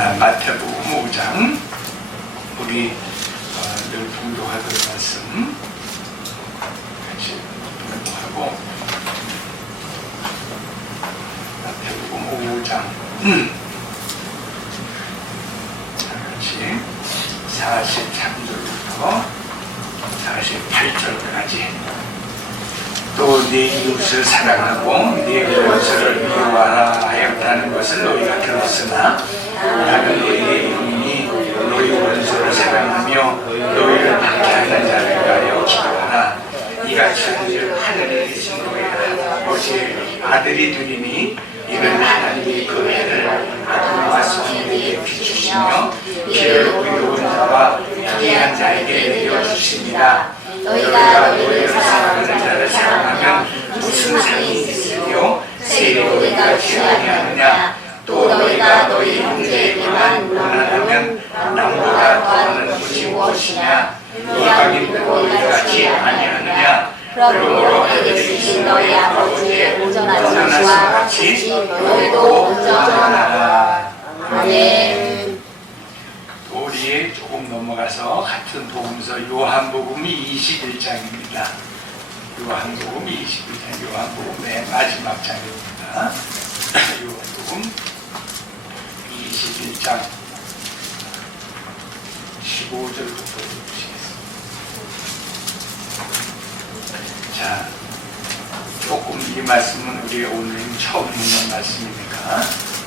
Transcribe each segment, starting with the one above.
마태복음 5장 우리 늘 봉독하던 말씀 같이 봉독하고 마태복음 5장 같이 43절부터 48절까지 또 네 이웃을 사랑하고 네 원수를 미워하라 하였다는 것을 너희가 들었으나 나는 너희에게 이르노니 너희 원수를 사랑하며 너희를 박해하는 자를 위하여 기도하라. 이같이 한즉 하늘에 계신 너희 아버지의 아들이 되리니 이는 하나님이 그 해를 아들과 성인에게 비추시며 길을 의로운 자와 행한 자에게 내려주십니다. 너희가 너희를 사랑하는 자를 사랑하면 무슨 상이 있으며 세리도 너희같이 아니하느냐. 또 너희가 너희 형제에게만 원하면 남보다 더하는 것이 무엇이냐. 이방인도 너희같이 아니하느냐. 그러므로 하늘에 계신 너희 아버지의 온전한 것과 같이 너희도 온전하라. 아멘. 우리 조금 넘어가서 같은 복음서 요한복음 21장입니다. 요한복음 21장, 요한복음 맨 마지막 장입니다. 요한복음 21장 15절부터 보시겠습니다. 자, 조금 이 말씀은 우리 오늘 처음 읽는 말씀이니까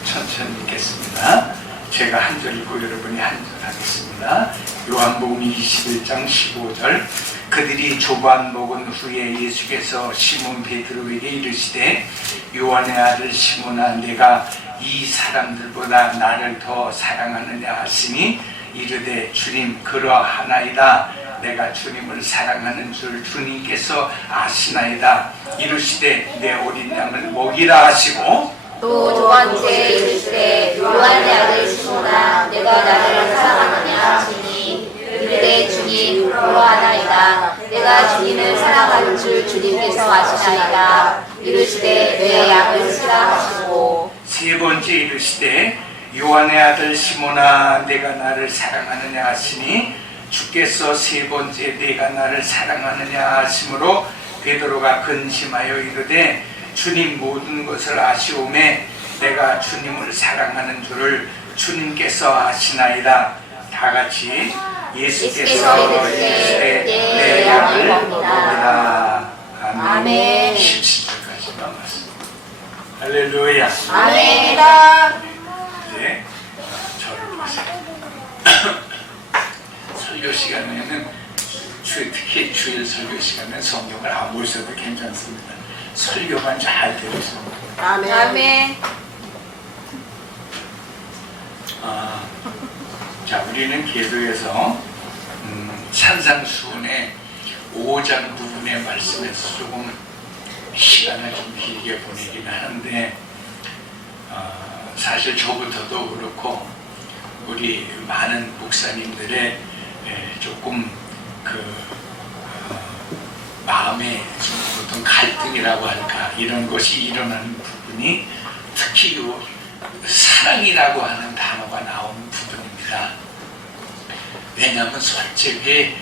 천천히 읽겠습니다. 제가 한 절 읽고 여러분이 한 절 하겠습니다. 요한복음 21장 15절. 그들이 조반 먹은 후에 예수께서 시몬 베드로에게 이르시되 요한의 아들 시몬아 내가 이 사람들보다 나를 더 사랑하느냐 하시니 이르되 주님 그러하나이다. 내가 주님을 사랑하는 줄 주님께서 아시나이다. 이르시되 내 어린 양을 먹이라 하시고 또 두 번째 이르시되 요한의 아들 시몬아 내가 나를 사랑하느냐 하시니 이르되 주님 그러하나이다. 내가 주님을 사랑하는 줄 주님께서 아시나이다. 이르시되 내 양을 치라 하시고 세 번째 이르시되 요한의 아들 시몬아 내가 나를 사랑하느냐 하시니 주께서 세 번째 내가 나를 사랑하느냐 하심으로 베드로가 근심하여 이르되 주님 모든 것을 아시오매 내가 주님을 사랑하는 줄을 주님께서 아시나이다. 다 같이 예수께서 이르시되 내 양을 먹으라. 아멘. 17절까지 넘었습니다. 할렐루야. 아멘이다. 이제 저를 보세요. 설교 시간에는 특히 주일 설교 시간에 성경을 안 보셔도 괜찮습니다. 설교만 잘 들으시면 아멘. 아멘. 자, 우리는 계도에서 산상수훈의 5장 부분의 말씀에서 조금 시간을 좀 길게 보내긴 하는데 사실 저부터도 그렇고 우리 많은 목사님들의 조금 마음의 어떤 갈등이라고 할까 이런 것이 일어나는 부분이 특히 요 사랑이라고 하는 단어가 나오는 부분입니다. 왜냐하면 솔직히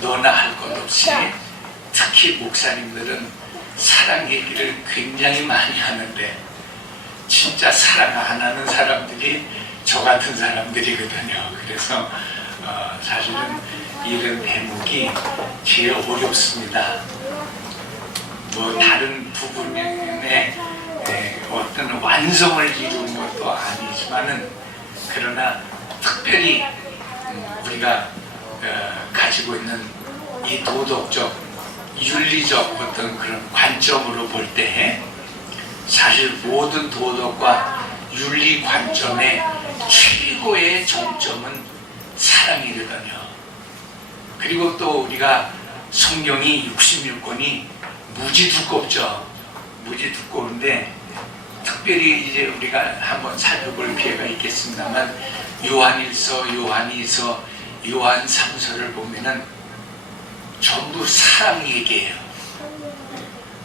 너나 할 것 없이 특히 목사님들은 사랑 얘기를 굉장히 많이 하는데 진짜 사랑 안 하는 사람들이 저 같은 사람들이거든요. 그래서 사실은 이런 대목이 제일 어렵습니다. 뭐 다른 부분의 어떤 완성을 이루는 것도 아니지만은 그러나 특별히 우리가 가지고 있는 이 도덕적, 윤리적 어떤 그런 관점으로 볼 때 사실 모든 도덕과 윤리 관점의 최고의 정점은 사랑이거든요. 그리고 또 우리가 성경이 66권이 무지 두껍죠. 무지 두꺼운데 특별히 이제 우리가 한번 살펴볼 기회가 있겠습니다만 요한일서, 요한이서, 요한 3서를 보면은 전부 사랑 얘기예요.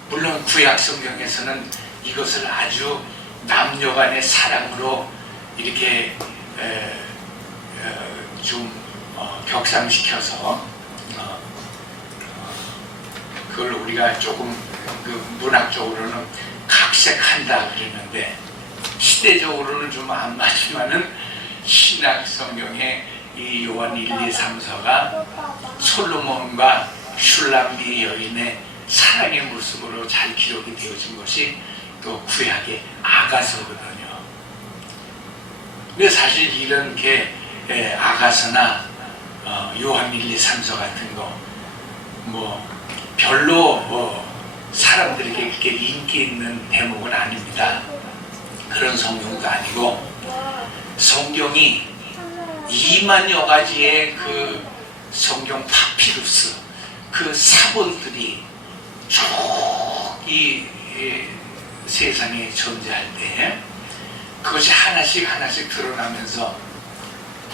물론 구약 성경에서는 이것을 아주 남녀간의 사랑으로 이렇게 좀 격상시켜서 그걸 우리가 조금 그 문학적으로는 각색한다 그러는데 시대적으로는 좀 안 맞지만은 신약 성경에 이 요한 1, 2, 3, 4가 솔로몬과 슐람비 여인의 사랑의 모습으로 잘 기록이 되어진 것이 또 구약의 아가서거든요. 근데 사실 이런 게 아가서나 요한 1, 2, 3, 4 같은 거 뭐 별로 사람들에게 그렇게 인기 있는 대목은 아닙니다. 그런 성경도 아니고 성경이 2만여 가지의 그 성경 파피루스 그 사본들이 쭉 이 세상에 존재할 때 그것이 하나씩 드러나면서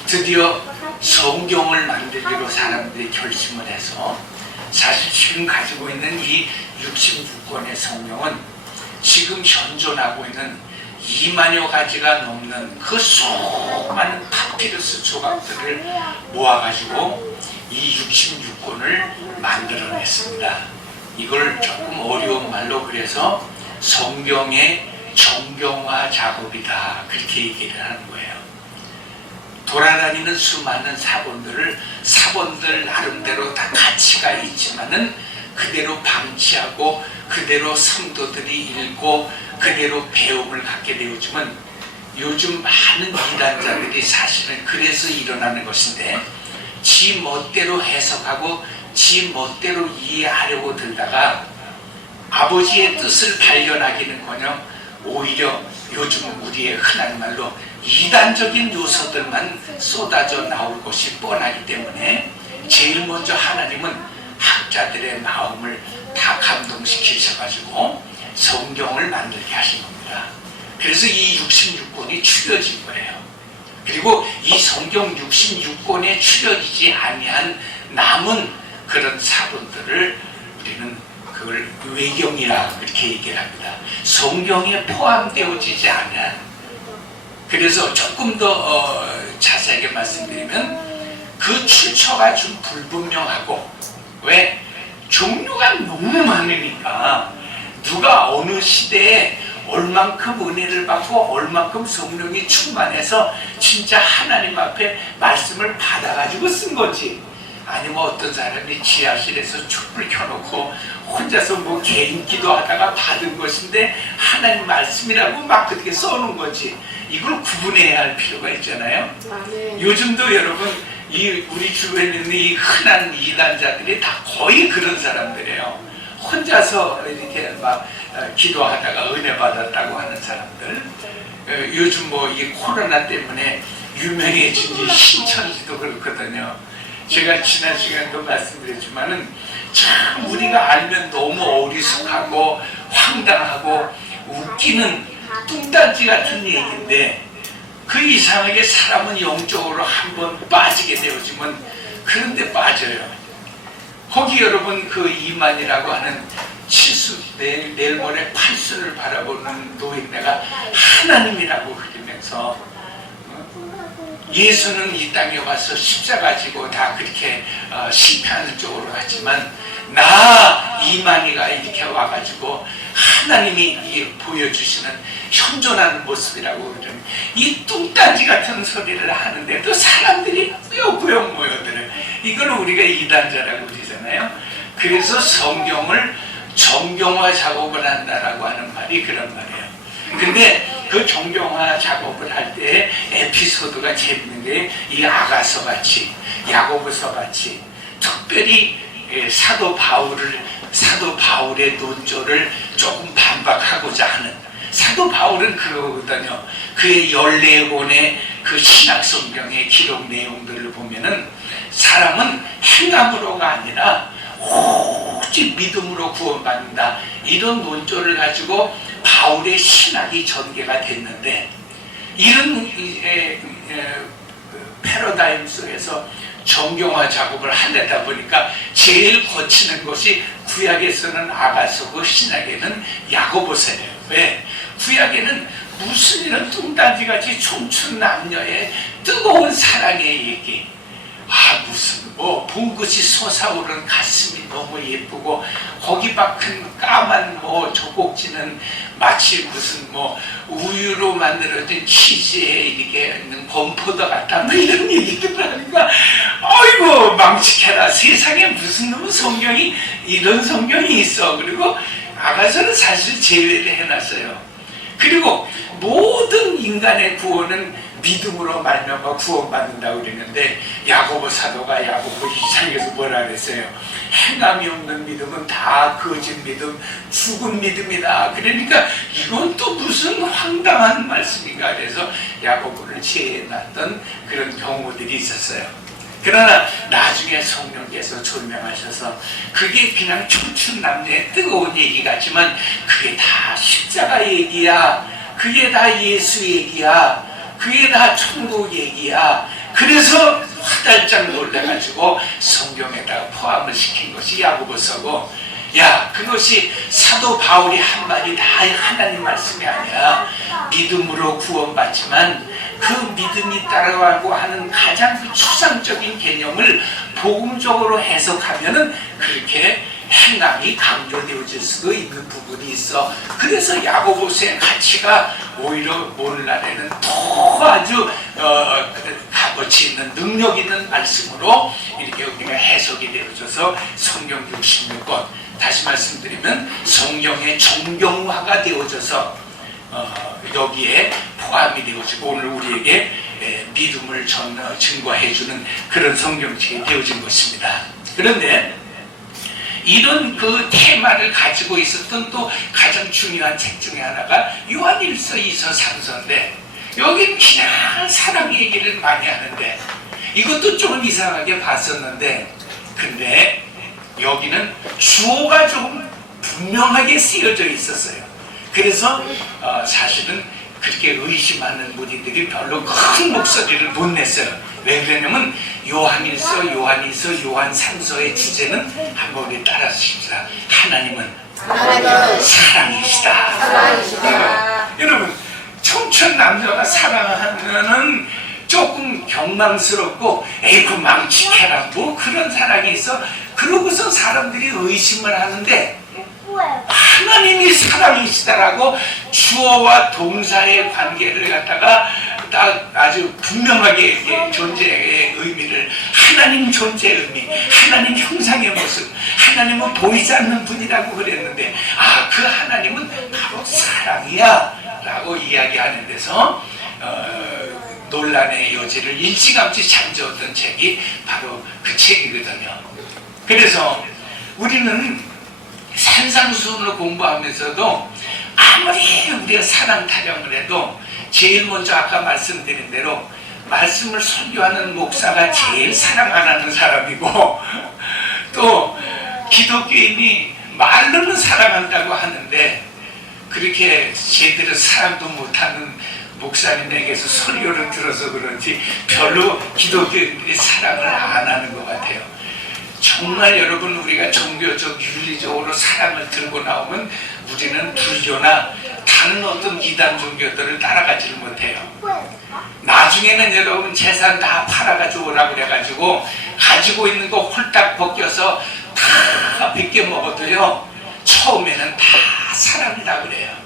드디어 성경을 만들기로 사람들이 결심을 해서 사실 지금 가지고 있는 이 66권의 성경은 지금 현존하고 있는 2만여 가지가 넘는 그 수많은 파피루스 조각들을 모아가지고 이 66권을 만들어냈습니다. 이걸 조금 어려운 말로 그래서 성경의 정경화 작업이다 그렇게 얘기를 하는 거예요. 돌아다니는 수많은 사본들 나름대로 다 가치가 있지만은 그대로 방치하고 그대로 성도들이 읽고 그대로 배움을 갖게 되어지면 요즘 많은 이단자들이 사실은 그래서 일어나는 것인데 지 멋대로 해석하고 지 멋대로 이해하려고 들다가 아버지의 뜻을 발견하기는커녕 오히려 요즘 우리의 흔한 말로 이단적인 요소들만 쏟아져 나올 것이 뻔하기 때문에 제일 먼저 하나님은 학자들의 마음을 다 감동시키셔가지고 성경을 만들게 하신 겁니다. 그래서 이 66권이 추려진 거예요. 그리고 이 성경 66권에 추려지지 아니한 남은 그런 사본들을 우리는 그걸 외경이라 그렇게 얘기를 합니다. 성경에 포함되어지지 않은. 그래서 조금 더 자세하게 말씀드리면 그 출처가 좀 불분명하고 왜? 종류가 너무 많으니까 누가 어느 시대에 얼만큼 은혜를 받고 얼만큼 성령이 충만해서 진짜 하나님 앞에 말씀을 받아가지고 쓴 거지. 아니면 어떤 사람이 지하실에서 촛불 켜놓고 혼자서 뭐 개인 기도하다가 받은 것인데 하나님 말씀이라고 막 그렇게 써놓은 거지. 이걸 구분해야 할 필요가 있잖아요. 요즘도 여러분 우리 주변에 있는 이 흔한 이단자들이 다 거의 그런 사람들이에요. 혼자서 이렇게 막 기도하다가 은혜 받았다고 하는 사람들. 요즘 뭐 이 코로나 때문에 유명해진 이 신천지도 그렇거든요. 제가 지난 시간에도 말씀드렸지만은 참 우리가 알면 너무 어리숙하고 황당하고 웃기는 뚱딴지 같은 얘기인데 그 이상하게 사람은 영적으로 한번 빠지게 되어지면 그런데 빠져요. 거기 여러분 그 이만이라고 하는 내일 모레 8순을 바라보는 노인네가 하나님이라고 그러면서 예수는 이 땅에 와서 십자가 지고 다 그렇게 실패하는 쪽으로 하지만 나 이만희가 이렇게 와가지고 하나님이 보여주시는 현존하는 모습이라고 그러면 이 뚱딴지 같은 소리를 하는데도 사람들이 꾸역꾸역 모여들어요. 이걸 우리가 이단자라고 그러잖아요. 그래서 성경을 정경화 작업을 한다라고 하는 말이 그런 말이에요. 근데 그 정경화 작업을 할 때 에피소드가 재밌는 게 이 아가서 같이 야고보서 같이 특별히 사도 바울의 논조를 조금 반박하고자 하는 사도 바울은 그러거든요. 그의 14권의 그 신약 성경의 기록 내용들을 보면은 사람은 행함으로가 아니라 오직 믿음으로 구원받는다. 이런 논조를 가지고 바울의 신학이 전개가 됐는데 이런 패러다임 속에서 정경화 작업을 하려다 보니까 제일 거치는 것이 구약에서는 아가서고 신약에는 야고보서예요. 왜? 구약에는 무슨 이런 뚱딴지같이 춤춘 남녀의 뜨거운 사랑의 얘기. 무슨 본 것이 솟아오르는 가슴이 너무 예쁘고 거기 박힌 까만 조곡지는 마치 무슨 우유로 만들어진 치즈에 이렇게 있는 건포도 같다 이런 얘기들을 하니까 아이고 망측해라. 세상에 무슨 놈의 성경이 이런 성경이 있어. 그리고 아가서는 사실 제외를 해놨어요. 그리고 모든 인간의 구원은 믿음으로 말미암아 구원받는다고 그랬는데 야고보 사도가 야고보 2장에서 뭐라 그랬어요? 행함이 없는 믿음은 다 거짓 믿음, 죽은 믿음이다. 그러니까 이건 또 무슨 황당한 말씀인가. 그래서 야고보를 제외해놨던 그런 경우들이 있었어요. 그러나 나중에 성령께서 조명하셔서 그게 그냥 춤춘 남녀의 뜨거운 얘기 같지만 그게 다 십자가 얘기야. 그게 다 예수 얘기야. 그게 다 천국 얘기야. 그래서 화달짝 놀래가지고 성경에다가 포함을 시킨 것이 야고보서고, 그것이 사도 바울이 한 말이 다 하나님 말씀이 아니야. 믿음으로 구원받지만 그 믿음이 따라가고 하는 가장 그 추상적인 개념을 복음적으로 해석하면은 그렇게 행함이 강조되어질 수도 있는 부분이 있어. 그래서 야고보서의 가치가 오히려 오늘날에는 더 아주 값어치 있는 능력 있는 말씀으로 이렇게 우리가 해석이 되어져서 성경 66권, 다시 말씀드리면 성경의 정경화가 되어져서 여기에 포함이 되어지고 오늘 우리에게 믿음을 증거해주는 그런 성경책이 되어진 것입니다. 그런데 이런 그 테마를 가지고 있었던 또 가장 중요한 책 중에 하나가 요한일서, 2서, 3서인데 여기는 그냥 사랑 얘기를 많이 하는데 이것도 조금 이상하게 봤었는데, 근데 여기는 주어가 조금 분명하게 쓰여져 있었어요. 그래서 사실은 그렇게 의심하는 무리들이 별로 큰 목소리를 못 냈어요. 왜 그러냐면 요한일서, 요한이서, 요한 3서의 주제는 한번 우리 따라하십시다. 하나님은 사랑이시다. 여러분, 청춘 남자가 사랑하면은 조금 경망스럽고 에이구 망치해라 그런 사랑이 있어. 그러고서 사람들이 의심을 하는데 하나님이 사랑이시다라고 주어와 동사의 관계를 갖다가 딱 아주 분명하게 존재의 의미를, 하나님 존재의 의미, 하나님 형상의 모습, 하나님은 보이지 않는 분이라고 그랬는데 그 하나님은 바로 사랑이야 라고 이야기하는 데서 논란의 여지를 일찌감치 잠재웠던 책이 바로 그 책이거든요. 그래서 우리는 산상수훈을 공부하면서도 아무리 우리가 사랑 타령을 해도 제일 먼저 아까 말씀드린 대로 말씀을 설교하는 목사가 제일 사랑 안 하는 사람이고 또 기독교인이 말로는 사랑한다고 하는데 그렇게 제대로 사랑도 못하는 목사님에게서 설교를 들어서 그런지 별로 기독교인들이 사랑을 안 하는 것 같아요. 정말 여러분, 우리가 종교적 윤리적으로 사랑을 들고 나오면 우리는 불교나 다른 어떤 이단 종교들을 따라가지를 못해요. 나중에는 여러분 재산 다 팔아가지고 오라고 그래가지고 가지고 있는 거 홀딱 벗겨서 다 벗겨 먹어도요 처음에는 다 사랑이라 그래요.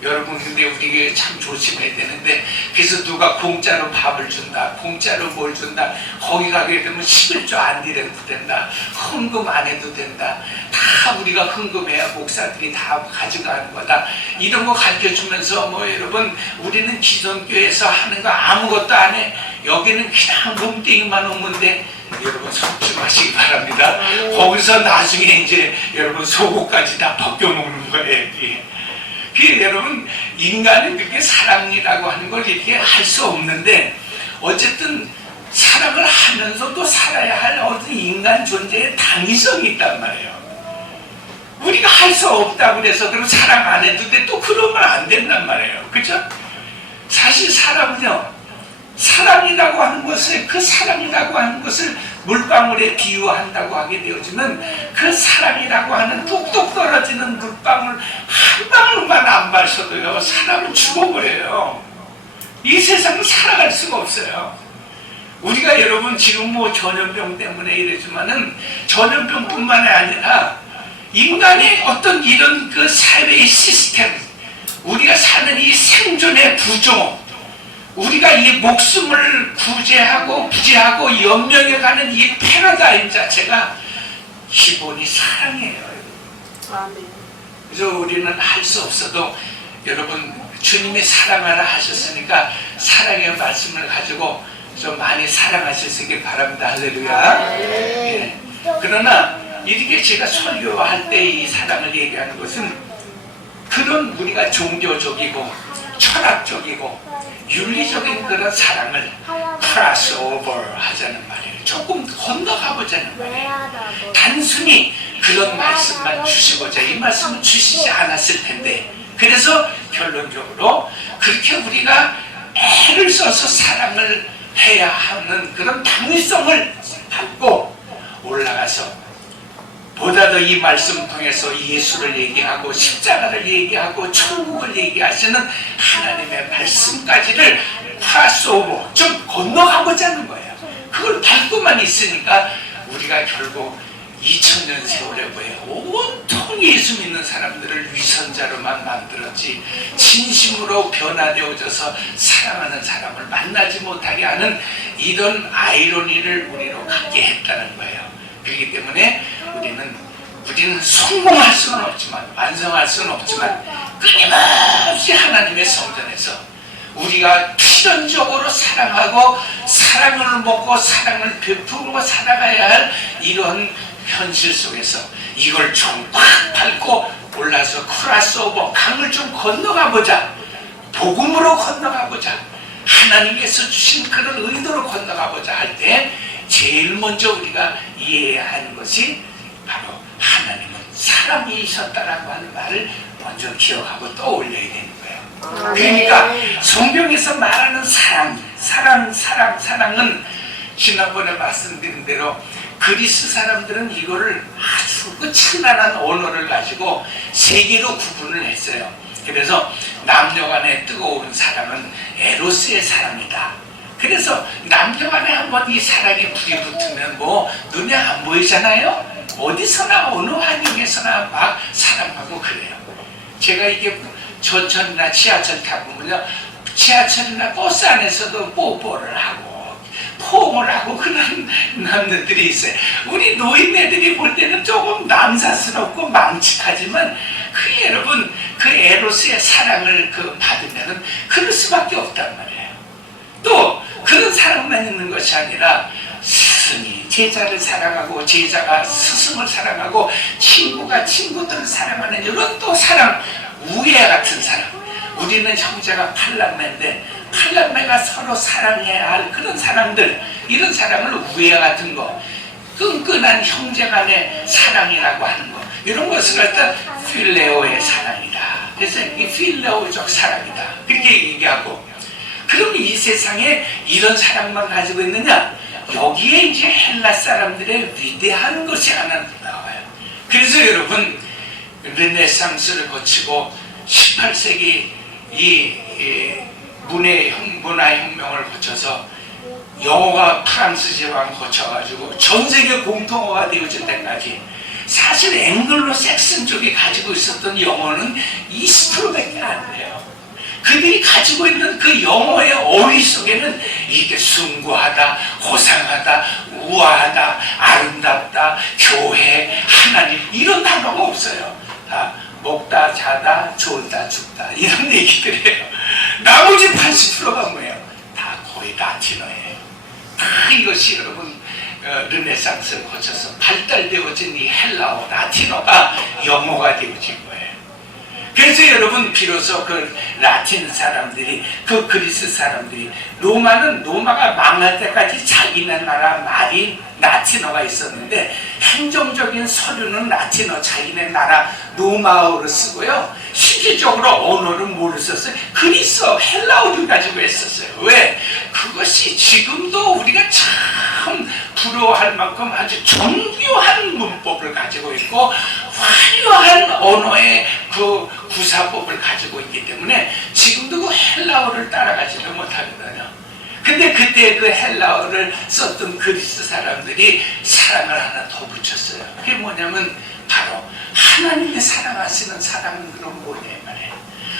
여러분, 근데 우리가 참 조심해야 되는데, 그래서 누가 공짜로 밥을 준다, 공짜로 뭘 준다, 거기 가게 되면 11조 안 드려도 된다, 헌금 안 해도 된다, 다 우리가 헌금해야 목사들이 다 가져가는 거다, 이런 거 가르쳐주면서 여러분, 우리는 기존교회에서 하는 거 아무것도 안 해. 여기는 그냥 몸뚱이만 오면 돼. 여러분, 속심하시기 바랍니다. 거기서 나중에 이제 여러분 속옷까지 다 벗겨먹는 거예요. 여러분, 인간은 그렇게 사랑이라고 하는 걸 이렇게 할 수 없는데 어쨌든 사랑을 하면서도 살아야 할 어떤 인간 존재의 당위성이 있단 말이에요. 우리가 할 수 없다고 그래서 그럼 사랑 안 해도 돼, 또 그러면 안 된단 말이에요. 그죠? 사실 사람은요, 사랑이라고 하는 것을, 그 사랑이라고 하는 것을 물방울에 비유한다고 하게 되어지면 그 사랑이라고 하는 뚝뚝 떨어지는 물방울 한 방울만 안 마셔도요 사람은 죽어버려요. 이 세상은 살아갈 수가 없어요. 우리가 여러분 지금 뭐 전염병 때문에 이러지만은 전염병뿐만이 아니라 인간의 어떤 이런 그 사회의 시스템, 우리가 사는 이 생존의 구조, 우리가 이 목숨을 구제하고 부지하고 연명해가는 이 패러다임 자체가 기본이 사랑이에요. 그래서 우리는 할 수 없어도 여러분 주님이 사랑하라 하셨으니까 사랑의 말씀을 가지고 좀 많이 사랑하시길 바랍니다. 할렐루야. 예. 그러나 이렇게 제가 설교할 때 이 사랑을 얘기하는 것은 그런 우리가 종교적이고 철학적이고 윤리적인 그런 사랑을 크로스 오버 하자는 말이에요. 조금 건너가 보자는 말이에요. 단순히 그런 말씀만 주시고자 이 말씀은 주시지 않았을 텐데, 그래서 결론적으로 그렇게 우리가 애를 써서 사랑을 해야 하는 그런 당위성을 갖고 올라가서 보다 더 이 말씀 통해서 예수를 얘기하고 십자가를 얘기하고 천국을 얘기하시는 하나님의 말씀까지를 파스오버 좀 건너가보자는 거예요. 그걸 밟고만 있으니까 우리가 결국 2000년 세월에 뭐예요? 온통 예수 믿는 사람들을 위선자로만 만들었지 진심으로 변화되어져서 사랑하는 사람을 만나지 못하게 하는 이런 아이러니를 우리로 갖게 했다는 거예요. 그렇기 때문에 우리는 성공할 수는 없지만, 완성할 수는 없지만 끊임없이 하나님의 성전에서 우리가 필연적으로 사랑하고 사랑을 먹고 사랑을 베풀고 살아가야 할 이런 현실 속에서 이걸 좀 꽉 밟고 올라서 크로스오버 강을 좀 건너가 보자. 복음으로 건너가 보자. 하나님께서 주신 그런 의도로 건너가 보자 할 때 제일 먼저 우리가 이해해야 하는 것이 바로 하나님은 사람이셨다라고 하는 말을 먼저 기억하고 떠올려야 되는 거예요. 그러니까 성경에서 말하는 사랑은 지난번에 말씀드린 대로 그리스 사람들은 이거를 아주 그 찬란한 언어를 가지고 세 개로 구분을 했어요. 그래서 남녀간의 뜨거운 사랑은 에로스의 사랑이다. 그래서 남녀간에 한번 이 사랑이 불이 붙으면 뭐 눈에 안 보이잖아요. 어디서나 어느 환경에서나 막 사랑하고 그래요. 제가 이게 전철이나 지하철 타보면요, 지하철이나 버스 안에서도 뽀뽀를 하고 포옹을 하고 그런 남자들이 있어요. 우리 노인네들이 볼 때는 조금 남사스럽고 망측하지만 그 여러분 그 에로스의 사랑을 받으면은 그럴 수밖에 없단 말이에요. 또 그런 사랑만 있는 것이 아니라 스승이 제자를 사랑하고 제자가 스승을 사랑하고 친구가 친구들을 사랑하는 이런 또 사랑, 우애 같은 사랑. 우리는 형제가 팔남매인데 팔남매가 서로 사랑해야 할 그런 사랑들, 이런 사랑을 우애 같은 거, 끈끈한 형제 간의 사랑이라고 하는 거, 이런 것을 갖다 필레오의 사랑이다. 그래서 이 필레오적 사랑이다. 그렇게 얘기하고, 그럼 이 세상에 이런 사랑만 가지고 있느냐? 여기에 이제 헬라 사람들의 위대한 것이 하나 나와요. 그래서 여러분 르네상스를 거치고 18세기 이 문화혁명을 거쳐서 영어가 프랑스 제왕 거쳐가지고 전 세계 공통어가 되어질 때까지 사실 앵글로 섹슨 쪽이 가지고 있었던 영어는 20%밖에 안 돼요. 그들이 가지고 있는 그 영어의 어휘 속에는 이게 숭고하다, 호상하다, 우아하다, 아름답다, 교회, 하나님 이런 단어가 없어요. 다 먹다, 자다, 졸다, 죽다 이런 얘기들이에요. 나머지 80%가 뭐예요? 다 거의 라틴어예요. 다 이것이 여러분 르네상스를 거쳐서 발달되어진 이 헬라어, 라틴어가 영어가 되어진 거예요. 그래서 여러분 비로소 그 라틴 사람들이, 그 그리스 사람들이, 로마가 망할 때까지 자기네 나라 말이 라틴어가 있었는데 행정적인 서류는 라틴어, 자기네 나라 로마어를 쓰고요. 실질적으로 언어는 뭐를 썼어요? 그리스어, 헬라어를 가지고 했었어요. 왜? 그것이 지금도 우리가 참 부러워할 만큼 아주 정교한 문법을 가지고 있고 화려한 언어의 그 구사법을 가지고 있기 때문에 지금도 그 헬라어를 따라가지도 못하거든요. 근데 그때 그 헬라어를 썼던 그리스 사람들이 사랑을 하나 더 붙였어요. 그게 뭐냐면 바로 하나님의 사랑하시는 사랑은 그럼 뭐냐 말이에요.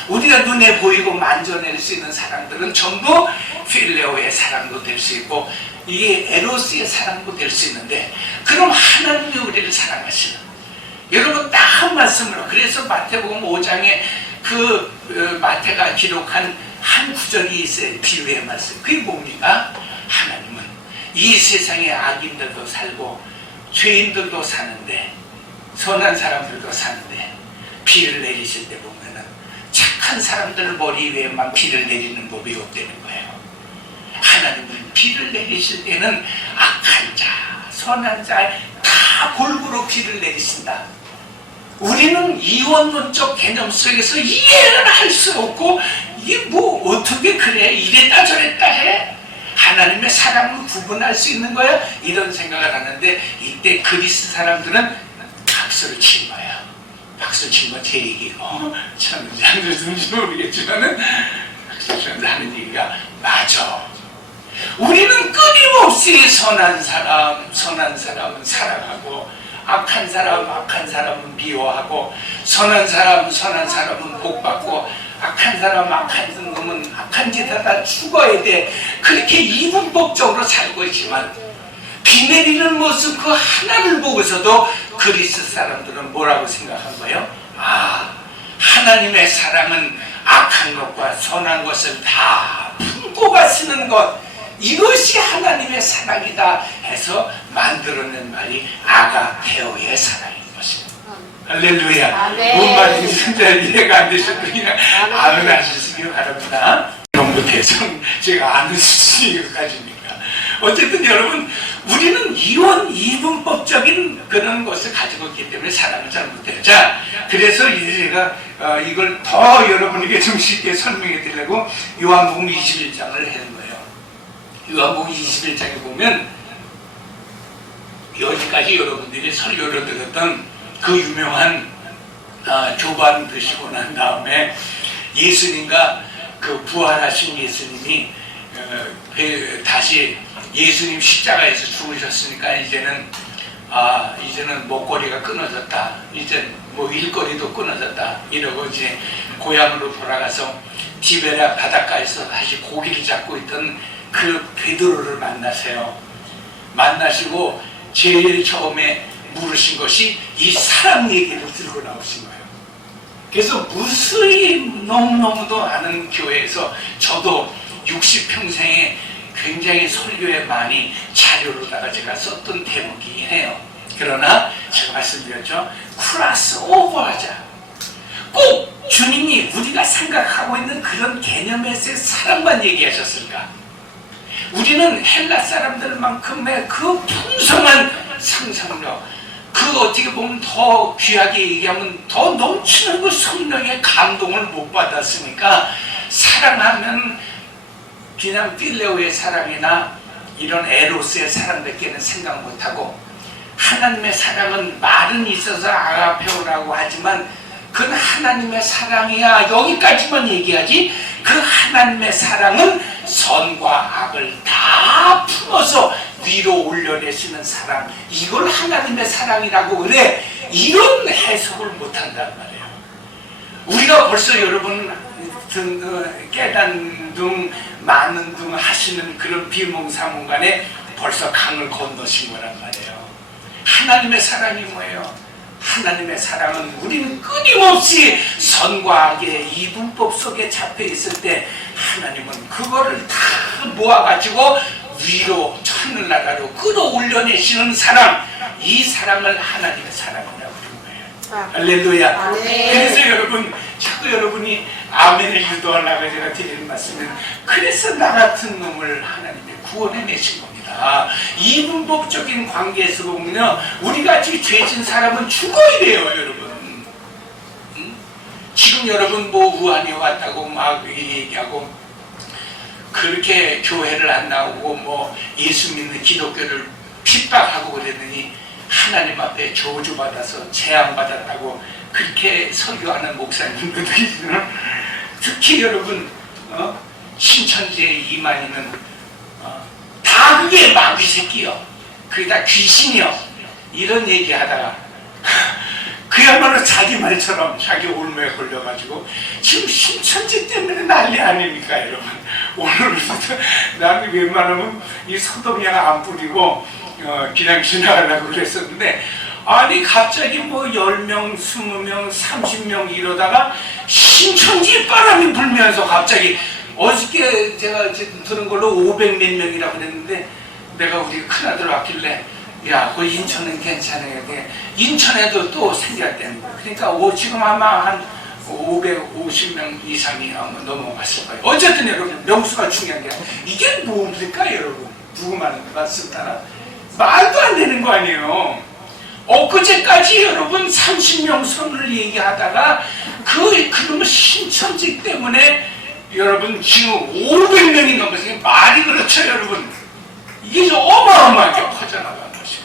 우리가 눈에 보이고 만져낼 수 있는 사랑들은 전부 필레오의 사랑도 될 수 있고 이게 에로스의 사랑도 될 수 있는데, 그럼 하나님이 우리를 사랑하시는, 여러분 딱 한 말씀으로, 그래서 마태복음 5장에 그 마태가 기록한 한 구절이 있어요. 비유의 말씀. 그게 뭡니까? 하나님은 이 세상에 악인들도 살고 죄인들도 사는데, 선한 사람들도 사는데 비를 내리실 때 보면은 착한 사람들 머리 위에만 비를 내리는 법이 없다는 거예요. 하나님은 비를 내리실 때는 악한 자, 선한 자 다 골고루 비를 내리신다. 우리는 이원론적 개념 속에서 이해를 할 수 없고, 이게 뭐 어떻게 그래, 이랬다 저랬다 해, 하나님의 사랑을 구분할 수 있는 거야, 이런 생각을 하는데, 이때 그리스 사람들은 박수를 친 거야. 박수 친 건 제 얘기고, 참 장조든지 모르겠지만은 박수 치면서 하는 얘기가 맞아. 우리는 끊임없이 선한 사람은 사랑하고, 악한 사람은 미워하고, 선한 사람은 복받고, 악한 사람, 악한 놈은 악한 짓 하다 죽어야 돼. 그렇게 이분법적으로 살고 있지만, 비 내리는 모습 그 하나를 보고서도 그리스 사람들은 뭐라고 생각한 거예요? 아, 하나님의 사랑은 악한 것과 선한 것을 다 품고 가시는 것, 이것이 하나님의 사랑이다 해서 만들어낸 말이 아가페오의 사랑인 것입니다. 할렐루야. 뭔 말인지 잘 이해가 안 되셔도 그냥 아멘 하시기 바랍니다. 이런 대성 제가 아는 수준이까지니까. 어쨌든 여러분, 우리는 이분법적인 그런 것을 가지고 있기 때문에 사랑을 잘 못해요. 자, 그래서 이제 제가 이걸 더 여러분에게 좀 쉽게 설명해 드리려고 요한복음 21장을 했는 거예요. 요한복음 21장에 보면 여기까지 여러분들이 설교를 들었던 그 유명한 교반 드시고 난 다음에 예수님과 그 부활하신 예수님이 다시 예수님 십자가에서 죽으셨으니까 이제는 먹거리가 끊어졌다, 이제 뭐 일거리도 끊어졌다 이러고 이제 고향으로 돌아가서 디베랴 바닷가에서 다시 고기를 잡고 있던 그 베드로를 만나세요. 만나시고 제일 처음에 물으신 것이 이 사랑 얘기를 들고 나오신 거예요. 그래서 무수히 너무너무도 아는 교회에서 저도 60평생에 굉장히 설교에 많이 자료로다가 제가 썼던 대목이긴 해요. 그러나 제가 말씀드렸죠. 크로스 오버하자. 꼭 주님이 우리가 생각하고 있는 그런 개념에서의 사랑만 얘기하셨을까? 우리는 헬라 사람들만큼의 그 풍성한 상상력, 그 어떻게 보면 더 귀하게 얘기하면 더 넘치는 그 성령의 감동을 못 받았으니까, 사랑하면 그냥 필레오의 사랑이나 이런 에로스의 사랑밖에는 생각 못하고, 하나님의 사랑은 말은 있어서 아가페오라고 하지만 그건 하나님의 사랑이야, 여기까지만 얘기하지, 그 하나님의 사랑은 선과 악을 다 품어서 위로 올려내시는 사랑, 이걸 하나님의 사랑이라고 그래, 이런 해석을 못한단 말이에요. 우리가 벌써 여러분 깨닫는 둥 많은 둥 하시는 그런 비몽사몽간에 벌써 강을 건너신 거란 말이에요. 하나님의 사랑이 뭐예요? 하나님의 사랑은 우리는 끊임없이 선과 악의 이분법 속에 잡혀 있을 때 하나님은 그거를 다 모아가지고 위로 하늘나라로 끌어올려내시는 사랑, 이 사랑을 하나님의 사랑이라고 부르는 거예요. 할렐루야. 그래서 여러분, 자꾸 여러분이 아멘을 유도하려고 제가 드리는 말씀은, 그래서 나 같은 놈을 하나님이 구원해내신 겁니다. 이분법적인 관계에서 보면요, 우리같이 죄진 사람은 죽어야 돼요, 여러분. 지금 여러분 뭐 우한이 왔다고 막 얘기하고 그렇게 교회를 안 나오고 뭐 예수 믿는 기독교를 핍박하고 그랬더니 하나님 앞에 저주받아서 재앙받았다고 그렇게 설교하는 목사님들도 있어요. 특히 여러분 신천지의 이만희는 다 그게 마귀 새끼요, 그게 다 귀신이요, 이런 얘기하다가 그야말로 자기 말처럼 자기 올무에 걸려가지고 지금 신천지 때문에 난리 아닙니까 여러분. 오늘부터 나는 웬만하면 이 소독약 안 뿌리고 그냥 지나가려고 그랬었는데, 아니 갑자기 뭐 10명, 20명, 30명 이러다가 신천지 바람이 불면서 갑자기 어저께 제가 들은 걸로 500 몇 명이라고 그랬는데, 내가 우리 큰아들 왔길래 야, 그 인천은 괜찮아요. 인천에도 또 생겼다는 거예요. 그러니까 지금 아마 한 550명 이상이 아마 넘어갔을 거예요. 어쨌든 여러분, 명수가 중요한 게 이게 뭡니까 여러분? 누구만 말씀하나? 말도 안 되는 거 아니에요. 엊그제까지 여러분 30명 선을 얘기하다가 그놈의 신천지 때문에 여러분 지금 500명이 넘었어요. 말이 그렇죠 여러분. 이게 어마어마하게 퍼져나가는 것이에요.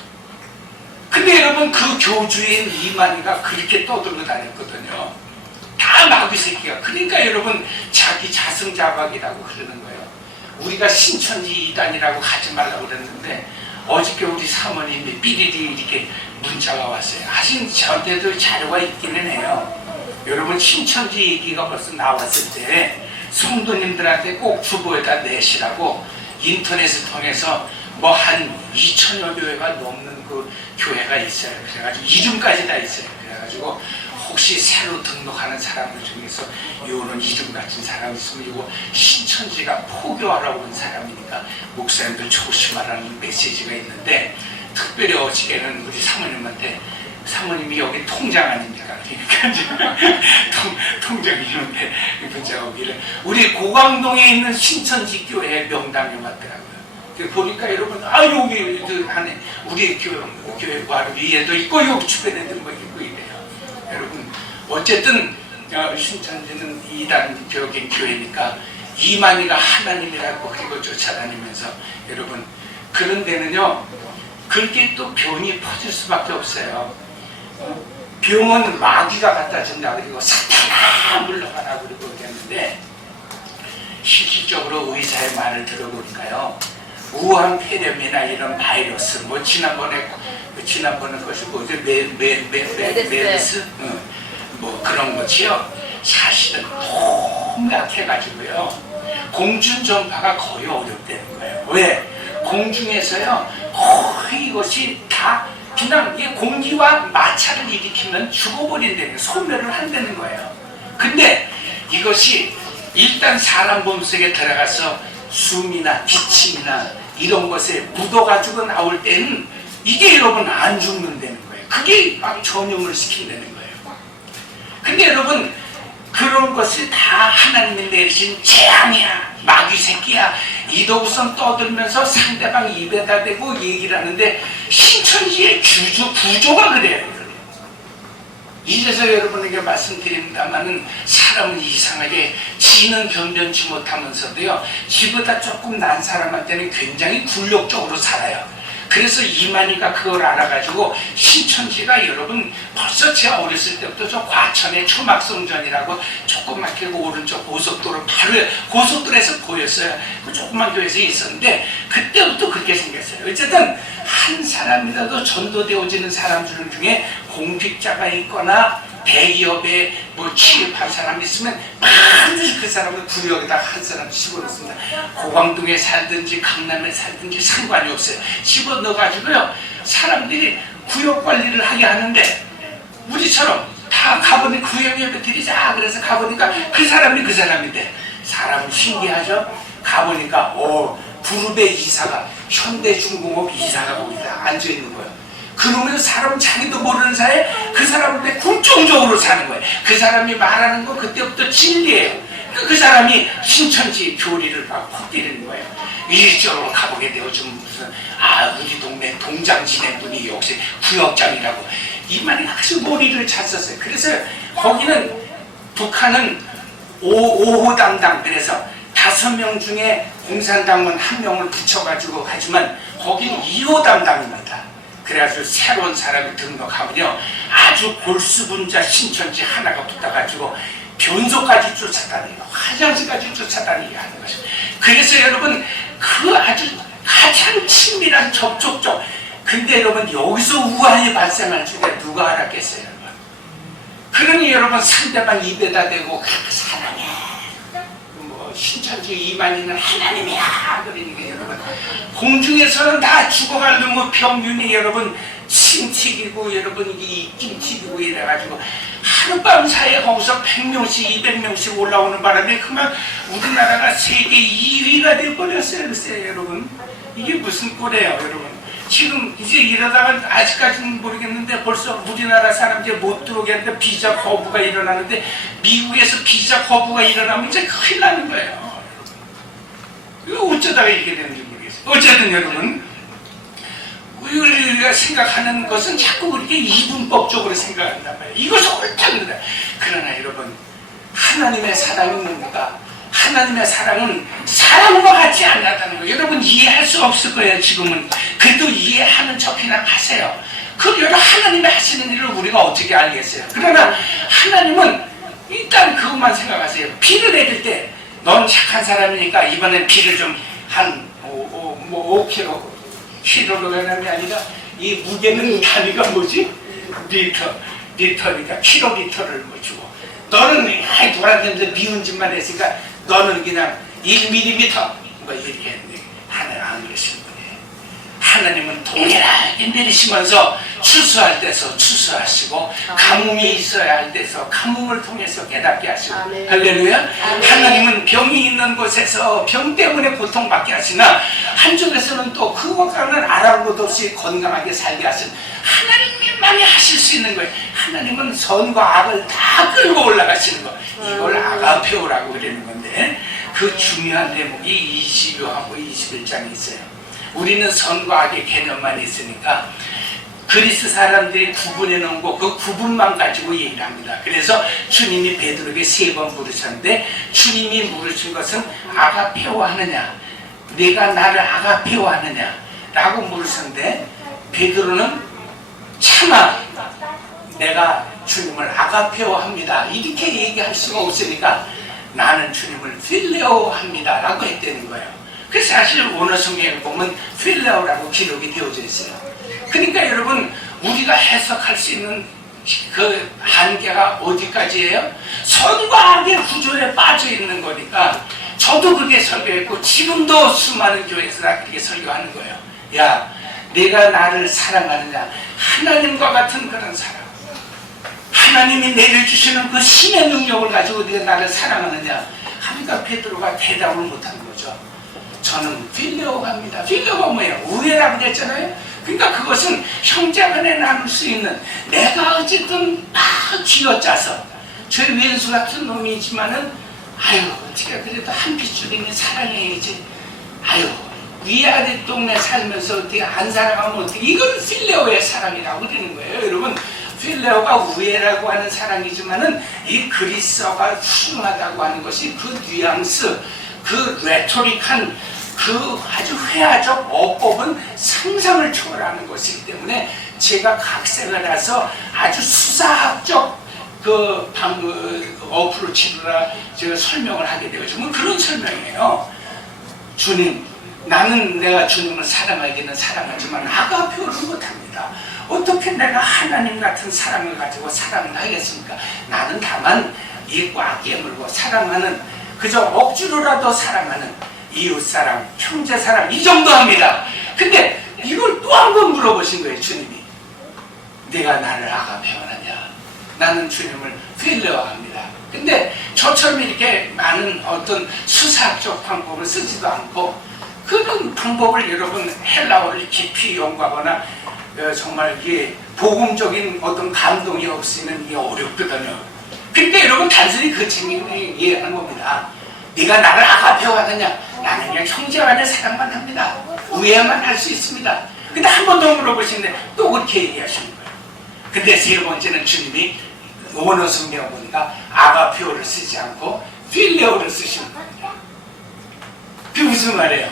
근데 여러분 그 교주인 이만희가 그렇게 떠들고 다녔거든요. 다 마귀 새끼가. 그러니까 여러분 자기 자승자박이라고 그러는 거예요. 우리가 신천지 이단이라고 하지 말라고 그랬는데, 어저께 우리 사모님이 삐리리 이렇게 문자가 왔어요. 하신 저한테도 자료가 있기는 해요. 여러분 신천지 얘기가 벌써 나왔을 때 성도님들한테 꼭 주보에다 내시라고 인터넷을 통해서 뭐 한 2,000여 교회가 넘는 그 교회가 있어요. 그래가지고 이름까지 다 있어요. 그래가지고 혹시 새로 등록하는 사람들 중에서 요런 이름 같은 사람 있으면 이거 신천지가 포교하라고 온 사람이니까 목사님들 조심하라는 메시지가 있는데, 특별히 어저께는 우리 사모님한테, 사모님이 여기 통장 아닙니까? 그러니까 통장이는데 문자가 오기를 우리 고강동에 있는 신천지 교회 명당에 왔더라고요. 보니까 여러분 여기 안에 우리 교회 바로 위에도 있고 여기 주변에도 뭐 있고 이래요. 여러분 어쨌든 신천지는 이단 벽인 교회니까 이만희가 하나님이라고 그리고 쫓아다니면서, 여러분 그런 데는요 그렇게 또 병이 퍼질 수밖에 없어요. 병은 마귀가 갖다 준다 그리고 사탄아 물러가라 그러고 그랬는데, 실질적으로 의사의 말을 들어보니까요, 우한 폐렴이나 이런 바이러스, 뭐 지난번에 것이 뭐죠? 메르스, 뭐 그런 것이요, 사실은 통약해가지고요 공중 전파가 거의 어렵다는 거예요. 왜? 공중에서요 거의 이것이 다 그냥 공기와 마찰을 일으키면 죽어버린다는 거예요. 소멸을 한다는 거예요. 근데 이것이 일단 사람 몸속에 들어가서 숨이나 기침이나 이런 것에 묻어가지고 나올 때는 이게 여러분 안 죽는다는 거예요. 그게 막 전염을 시킨다는 거예요. 근데 여러분 그런 것이 다 하나님이 내리신 재앙이야, 마귀 새끼야, 이러고선 떠들면서 상대방 입에다 대고 얘기를 하는데, 신천지의 구조가 그래요. 이래서 여러분에게 말씀드립니다만은 사람은 이상하게 지는 변변치 못하면서도요 지보다 조금 난 사람한테는 굉장히 굴욕적으로 살아요. 그래서 이만희가 그걸 알아가지고 신천지가 여러분 벌써 제가 어렸을 때부터 저 과천의 초막성전이라고 조그맣게 오른쪽 고속도로 바로 고속도로에서 보였어요. 그 조그만 교회에서 있었는데 그때부터 그렇게 생겼어요. 어쨌든 한 사람이라도 전도되어지는 사람들 중에 공직자가 있거나 대기업에 뭐 취업한 사람이 있으면 반드시 그 사람을 구역에다가 한 사람 집어넣습니다. 고강동에 살든지 강남에 살든지 상관이 없어요. 집어넣어가지고요 사람들이 구역 관리를 하게 하는데, 우리처럼 다 가보니 구역 예배 드리자 그래서 가보니까 그 사람인데, 사람은 신기하죠. 가보니까 그룹의 이사가, 현대중공업 이사가 거기다 앉아있는 거예요. 그러면 사람은 자기도 모르는 사이에 그 사람한테 굴종적으로 사는 거예요. 그 사람이 말하는 거 그때부터 진리예요. 그 사람이 신천지 교리를 막 퍼뜨리는 거예요. 일적으로 가보게 되어 좀 무슨 우리 동네 동장 지낸 분이 역시 구역장이라고 이만희가 아주 머리를 잘 썼어요. 그래서 거기는 북한은 5호 담당, 그래서 5명 중에 공산당원 1명을 붙여가지고 하지만 거기는 2호 담당입니다. 그래가지고 새로운 사람이 등록하면요 아주 골수분자 신천지 하나가 붙어가지고 변소까지 쫓아다니고 화장실까지 쫓아다니게 하는 것입니다. 그래서 여러분 그 아주 가장 친밀한 접촉적, 근데 여러분 여기서 우환이 발생할 줄에 누가 알았겠어요? 여러분? 그러니 여러분 상대방 입에다 대고 사랑해, 뭐 신천지 이만희는 하나님이야 그러니까 여러분 공중에서는 다 죽어갈 놈의 평균이 여러분 침 튀기고 여러분 입김 튀기고 이래가지고 하룻밤 사이에 거기서 100명씩 200명씩 올라오는 바람에 그만 우리나라가 세계 2위가 돼버렸어요. 글쎄요 여러분 이게 무슨 꼴이에요 여러분. 지금 이제 이러다가 아직까지는 모르겠는데 벌써 우리나라 사람들이 못 들어오게 하는데 비자 거부가 일어나는데 미국에서 비자 거부가 일어나면 이제 큰일 나는 거예요. 이거 어쩌다가 이렇게 되는지 모르겠어요. 어쨌든 여러분 우리가 생각하는 것은 자꾸 그렇게 이분법적으로 생각한단 말이에요. 이것은 옳답니다. 그러나 여러분 하나님의 사랑이 뭡니까? 하나님의 사랑은 사랑과 같지 않다는 거예요. 여러분 이해할 수 없을 거예요 지금은. 그래도 이해하는 척이나 하세요. 그럼 하나님이 하시는 일을 우리가 어떻게 알겠어요? 그러나 하나님은 일단 그것만 생각하세요. 비를 내릴 때 넌 착한 사람이니까 이번엔 비를 좀 한 5kg 키로가 아니라 이 무게는 단위가 뭐지? 리터니까 킬로리터를 뭐 주고 너는 돌아다니면서 미운 짓만 했으니까 너는 그냥 1mm 뭐 이렇게 했는데 하나님 안 그러시는 분이에요. 하나님은 동일하게 내리시면서 추수할 때서 추수하시고 가뭄이 있어야 할 때서 가뭄을 통해서 깨닫게 하시고 할렐루야. 하나님은 병이 있는 곳에서 병 때문에 고통받게 하시나 한쪽에서는 또 그것과는 아랑곳 없이 건강하게 살게 하신 하나님만이 하실 수 있는 거예요. 하나님은 선과 악을 다 끌고 올라가시는 거, 이걸 아가페오라고 그러는 건데 그 중요한 대목이 20요하고 21장에 있어요. 우리는 선과 악의 개념만 있으니까 그리스 사람들이 구분해 놓은 거 그 구분만 가지고 얘기를 합니다. 그래서 주님이 베드로에게 3번 물으셨는데 주님이 물으신 것은 아가페오 하느냐, 내가 나를 아가페오 하느냐 라고 물으셨는데 베드로는 차마 내가 주님을 아가페오 합니다 이렇게 얘기할 수가 없으니까 나는 주님을 필레오 합니다 라고 했다는 거예요. 그래서 사실 원어 성경에 보면 필레오라고 기록이 되어져 있어요. 그러니까 여러분 우리가 해석할 수 있는 그 한계가 어디까지예요? 선과 악의 구조에 빠져 있는 거니까 저도 그렇게 설교했고 지금도 수많은 교회에서 다 그렇게 설교하는 거예요. 야, 내가 나를 사랑하느냐, 하나님과 같은 그런 사랑, 하나님이 내려주시는 그 신의 능력을 가지고 내가 나를 사랑하느냐 하니까 베드로가 대답을 못한 거죠. 저는 필레오 합니다. 필레오가 뭐예요? 우애라고 그랬잖아요. 그러니까 그것은 형제간에 나눌 수 있는, 내가 어쨌든 막 쥐어짜서 저 왼수 같은 놈이지만은 아유 어떻게 그래도 한 핏줄이니 사랑해야지, 아유 위아래 동네 살면서 어떻게 안 사랑하면 어떻게, 이건 필레오의 사랑이라고 그러는 거예요. 여러분 필레오가 우애라고 하는 사랑이지만은 이 그리스어가 훌륭하다고 하는 것이 그 뉘앙스, 그 레토릭한 그 아주 회화적 어법은 상상을 초월하는 것이기 때문에 제가 각색을 해서 아주 수사학적 그 어프로치라 제가 설명을 하게 되어지면 그런 설명이에요. 주님, 나는 내가 주님을 사랑하기는 사랑하지만 아가페오를 못합니다. 어떻게 내가 하나님 같은 사랑을 가지고 사랑을 하겠습니까? 나는 다만 이 꽉 깨물고 사랑하는, 그저 억지로라도 사랑하는 이웃사랑, 형제사랑 이 정도 합니다. 근데 이걸 또 한 번 물어보신 거예요. 주님이 내가 나를 아가페오하냐, 나는 주님을 필레오합니다. 근데 저처럼 이렇게 많은 어떤 수사학적 방법을 쓰지도 않고 그런 방법을 여러분 헬라어를 깊이 연구하거나 정말 이게 복음적인 어떤 감동이 없으면 이게 어렵거든요. 근데 여러분 단순히 그 책임을 이해하는 겁니다. 네가 나를 아가페오 하느냐, 나는 그냥 형제간의 사랑만 합니다. 우애만 할 수 있습니다. 근데 한 번 더 물어보시는데 또 그렇게 얘기하시는 거예요. 근데 세 번째는 주님이 원어 성경 보니까 아가페오를 쓰지 않고 필레오를 쓰시는 거예요. 그게 무슨 말이에요?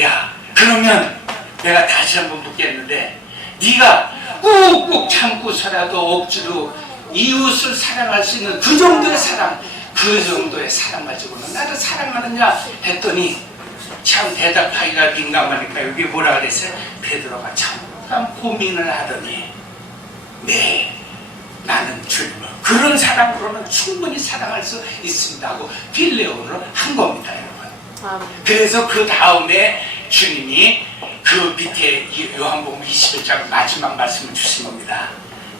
야, 그러면 내가 다시 한번 묻겠는데 네가 꾹꾹 참고서라도 억지로 이웃을 사랑할 수 있는 그 정도의 사랑, 그 정도의 사랑 가지고는 나를 사랑하느냐 했더니 참 대답하기가 민감하니까 여기 뭐라 그랬어요? 베드로가 잠깐 고민을 하더니 네, 나는 주님을 그런 사랑으로는 충분히 사랑할 수 있습니다 하고 필레오를 한 겁니다, 여러분. 그래서 그 다음에 주님이 그 밑에 요한복음 21장 마지막 말씀을 주신 겁니다.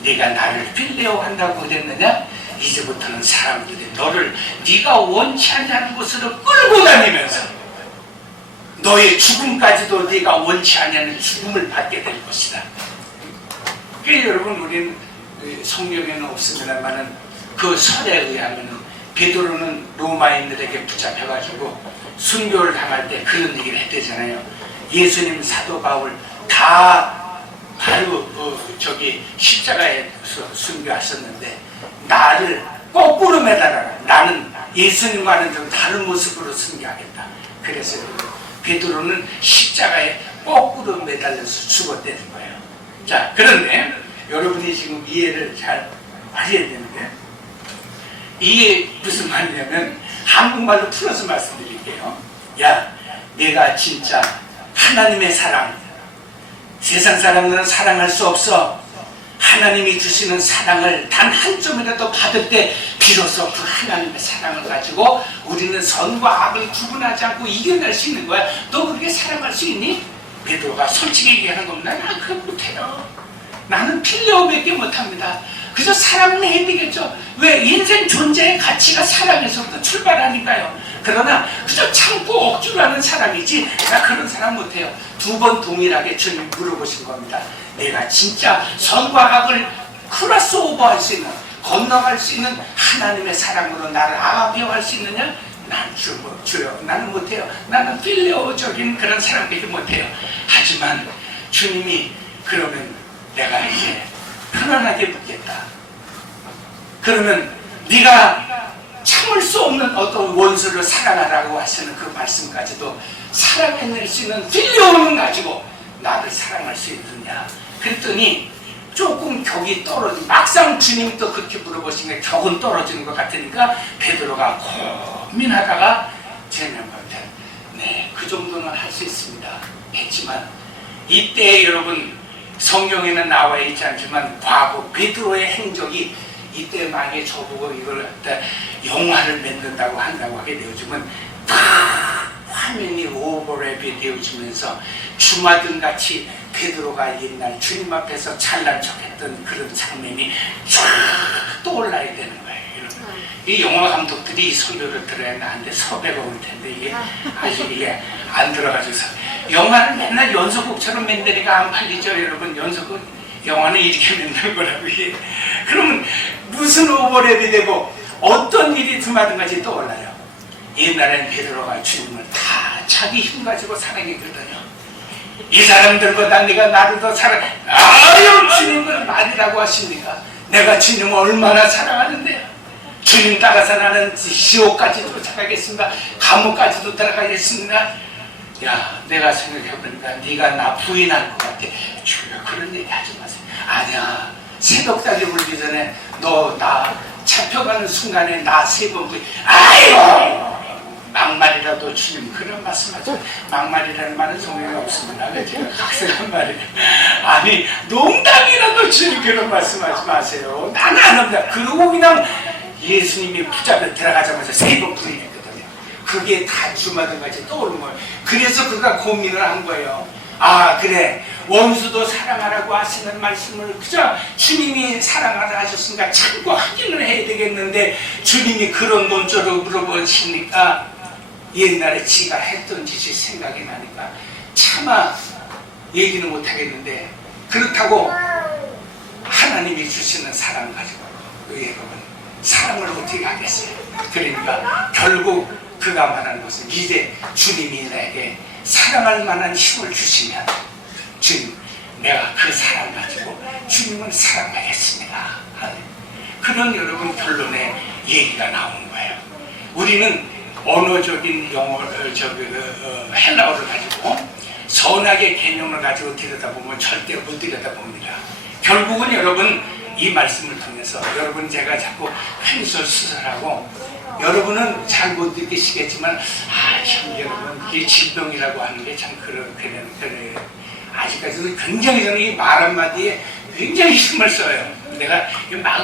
네가 나를 필레오 한다고 그랬느냐? 이제부터는 사람들이 너를 네가 원치 않는 곳으로 끌고 다니면서 너의 죽음까지도 네가 원치 않는 죽음을 받게 될 것이다. 그래서 여러분, 우리는 성경에는 없습니다만은 그 설에 의하면은 베드로는 로마인들에게 붙잡혀가지고 순교를 당할 때 그런 얘기를 했대잖아요. 예수님, 사도 바울 다 바로 저기 십자가에서 순교하셨는데 나를 거꾸로 매달아라. 나는 예수님과는 좀 다른 모습으로 순교하겠다. 그래서 베드로는 십자가에 거꾸로 매달려서 죽었다는 거예요. 자, 그런데 여러분이 지금 이해를 잘 하셔야 되는데, 이게 무슨 말이냐면 한국말로 풀어서 말씀드릴게요. 야, 내가 진짜 하나님의 사랑, 세상 사람들은 사랑할 수 없어. 하나님이 주시는 사랑을 단 한 점이라도 받을 때 비로소 그 하나님의 사랑을 가지고 우리는 선과 악을 구분하지 않고 이겨낼 수 있는 거야. 너 그렇게 사랑할 수 있니? 베드로가 솔직히 얘기하는 겁니다. 난 그거 못해요. 나는 필레오밖에 못합니다. 그래서 사랑은 해야 되겠죠. 왜? 인생 존재의 가치가 사랑에서부터 출발하니까요. 그러나 그저 참고 억지로 하는 사랑이지 나 그런 사랑 못해요. 두 번 동일하게 주님 물어보신 겁니다. 내가 진짜 선과 악을 크로스 오버할 수 있는, 건너갈 수 있는 하나님의 사랑으로 나를 아비어할 수 있느냐? 난 주여, 나는 못해요. 나는 필레오적인 그런 사랑밖에 못해요. 하지만 주님이 그러면 내가 이제 편안하게 묻겠다. 그러면 네가 참을 수 없는 어떤 원수를 사랑하라고 하시는 그 말씀까지도 사랑해낼 수 있는 필요는 가지고 나를 사랑할 수 있느냐? 그랬더니 조금 격이 떨어지고, 막상 주님도 그렇게 물어보시니까 격은 떨어지는 것 같으니까 베드로가 고민하다가 제명한테 네, 그 정도는 할 수 있습니다 했지만, 이때 여러분 성경에는 나와 있지 않지만 과거 베드로의 행적이 이때 만약에 저보고 이걸 갖다 영화를 만든다고 한다고 하게 되어지면 다 화면이 오버랩이 되어지면서 주마등같이 베드로가 옛날 주님 앞에서 잘난 척했던 그런 장면이 쫙 떠올라야 되는 거예요. 이 영화 감독들이 이 설교를 들어야 나한테 섭외가 올 텐데 이게 아직 이게 안 들어가져서 영화를 맨날 연속극처럼 만드니까 안 팔리죠, 여러분. 연속극 영화는 이렇게 만드는 거라고 이게. 그러면 무슨 오버랩이 되고 어떤 일이 드마등같이 떠올라요. 옛날엔 베드로가 주님을 다 자기 힘 가지고 사랑했거든요. 이 사람들보다 네가 나를 더 사랑해. 아유, 주님은 말이라고 하십니까? 내가 주님을 얼마나 사랑하는데요. 주님 따라서 나는 지옥까지도 도착하겠습니다. 감옥까지도 들어가겠습니다. 야, 내가 생각해보니까 네가 나 부인할 것 같아. 주여, 그런 얘기 하지 마세요. 아니야, 새벽달이 울기 전에 너 나 잡혀가는 순간에 나 세 번 부인. 아이고, 막말이라도 주님 그런 말씀하죠. 막말이라는 말은 성경에 없습니다. 제가 각색한 말이에요. 아니, 농담이라도 주님 그런 말씀하지 마세요. 나는 안 합니다. 그러고 그냥 예수님이 붙잡혀 들어가자마자 세 번 부인했거든요. 그게 다 주마등같이 떠오른 거예요. 그래서 그가 고민을 한 거예요. 아, 그래, 원수도 사랑하라고 하시는 말씀을 그저 주님이 사랑하라 하셨으니까 참고 확인을 해야 되겠는데, 주님이 그런 논조로 물어보시니까 옛날에 지가 했던 짓이 생각이 나니까 차마 얘기는 못하겠는데, 그렇다고 하나님이 주시는 사랑 가지고 여러분 사랑을 어떻게 하겠어요? 그러니까 결국 그가 말하는 것은 이제 주님이 내게 사랑할 만한 힘을 주시면 주님, 내가 그 사랑 가지고 주님을 사랑하겠습니다. 그런 여러분 결론의 얘기가 나오는 거예요. 우리는 언어적인 헬라어를 가지고 선악의 개념을 가지고 들여다보면 절대 못 들여다봅니다. 결국은 여러분 이 말씀을 통해서 여러분 제가 자꾸 횡설수설하고 여러분은 잘 못 느끼시겠지만 참 여러분 이 질병이라고 하는 게 참 그렇게 되는 편이에요. 아직까지도 굉장히 저는 이 말 한마디에 굉장히 힘을 써요. 내가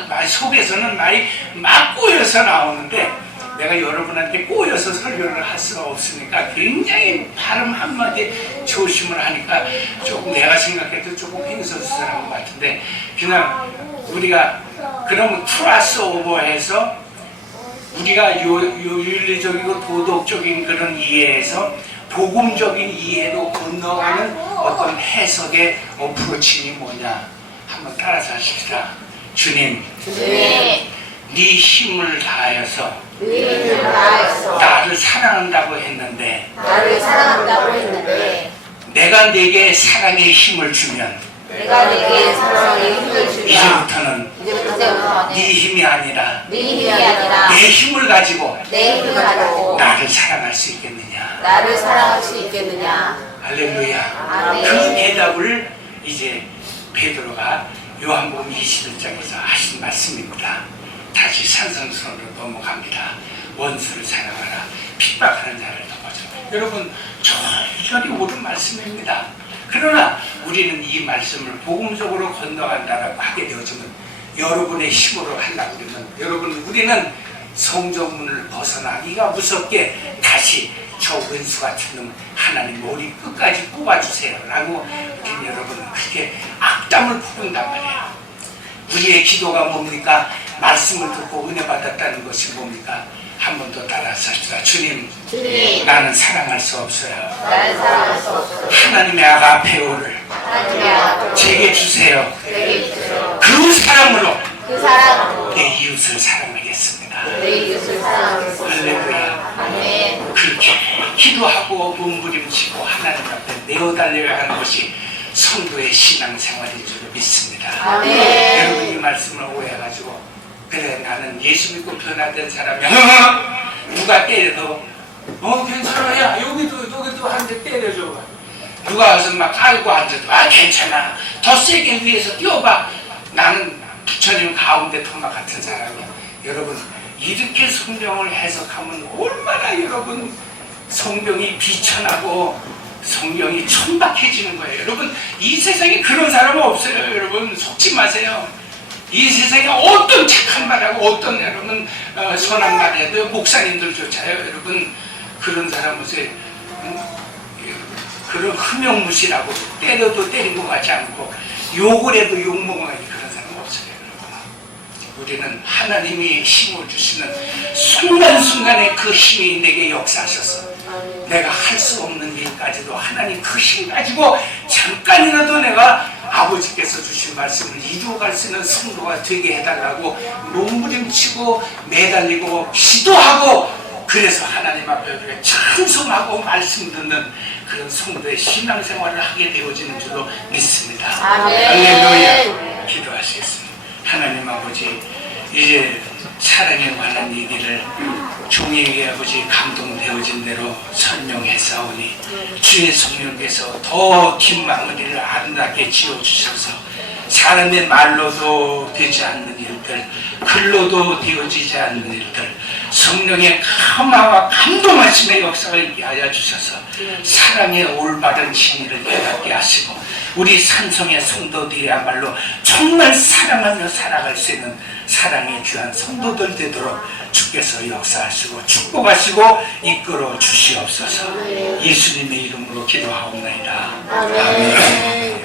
말 속에서는 말이 막 꼬여서 나오는데 내가 여러분한테 꼬여서 설교를 할 수가 없으니까 굉장히 발음 한마디에 조심을 하니까 조금 내가 생각해도 조금 횡설수설한 것 같은데 그냥 우리가 그러면 플러스 오버해서 우리가 윤리적이고 도덕적인 그런 이해에서 복음적인 이해로 건너가는 어떤 해석의 어프로칭이 뭐냐 한번 따라서 하십시다. 주님, 네 힘을 다하여서 나를 사랑한다고 했는데 내가 내게 사랑의 힘을 주면 이제부터는 네 힘이 아니라 내 힘을 가지고 나를 사랑할 수 있겠느냐. 할렐루야. 그 대답을 이제 베드로가 요한복음 21장에서 하신 말씀입니다. 다시 산성수로 넘어갑니다. 원수를 사랑하라. 핍박하는 자를 덮어줘. 여러분 절절히 옳은 말씀입니다. 그러나 우리는 이 말씀을 복음적으로 건너간다라고 하게 되어지면 여러분의 힘으로 하려고 그러면 여러분 우리는 성전문을 벗어나기가 무섭게 다시 저 원수 같은 놈 하나님 머리 끝까지 뽑아주세요 라고 우리 여러분은 그렇게 악담을 부른단 말이에요. 우리의 기도가 뭡니까? 말씀을 듣고 은혜 받았다는 것이 뭡니까? 한 번 더 따라서 합시다. 주님, 나는 사랑할 수 없어요. 하나님의 아가페오를 제게 주세요. 그 사랑으로 내 이웃을 사랑하겠습니다. 할렐루야. 그렇게 기도하고 몸부림치고 하나님 앞에 내어달려야 하는 것이 성도의 신앙생활인 줄 믿습니다. 여러분 이 말씀을 오해해가지고 그래 나는 예수 믿고 변화된 사람이야. 누가 때려도 괜찮아. 야 여기도 한 대 때려줘. 누가 와서 막 깔고 앉아도 괜찮아. 더 세게 위에서 뛰어봐. 나는 부처님 가운데 토마 같은 사람이야. 여러분 이렇게 성경을 해석하면 얼마나 여러분 성경이 비천하고 성경이 천박해지는 거예요. 여러분 이 세상에 그런 사람은 없어요. 여러분 속지 마세요. 이 세상에 어떤 착한 말하고 어떤 여러분 선한 말해도 목사님들조차요. 여러분 그런 사람 보세요. 그런 흠용무시라고 때려도 때린 것 같지 않고 욕을 해도 욕먹어야지 그런 사람은 없어요. 여러분. 우리는 하나님이 힘을 주시는 순간순간에 그 힘이 내게 역사하셔서 내가 할 수 없는 일까지도 하나님 그 힘 가지고 잠깐이라도 내가 아버지께서 주신 말씀을 이루어갈 수 있는 성도가 되게 해달라고 몸부림치고 매달리고 기도하고 그래서 하나님 앞에 우리가 찬송하고 말씀 듣는 그런 성도의 신앙생활을 하게 되어지는 줄로 믿습니다. 할렐루야. 기도하시겠습니다. 하나님 아버지 이제 사랑에 관한 얘기를 종의 아버지 감동되어진 대로 설명했사오니 주의 성령께서 더 긴 마무리를 아름답게 지어주셔서 사람의 말로도 되지 않는 일들 글로도 되어지지 않는 일들 성령의 감화와 감동하심의 역사를 있게 하여 주셔서 사랑의 올바른 진리를 깨닫게 하시고 우리 산성의 성도들이야말로 정말 사랑하며 살아갈 수 있는 사랑의 귀한 성도들 되도록 주께서 역사하시고 축복하시고 이끌어 주시옵소서. 예수님의 이름으로 기도하옵나이다. 아멘.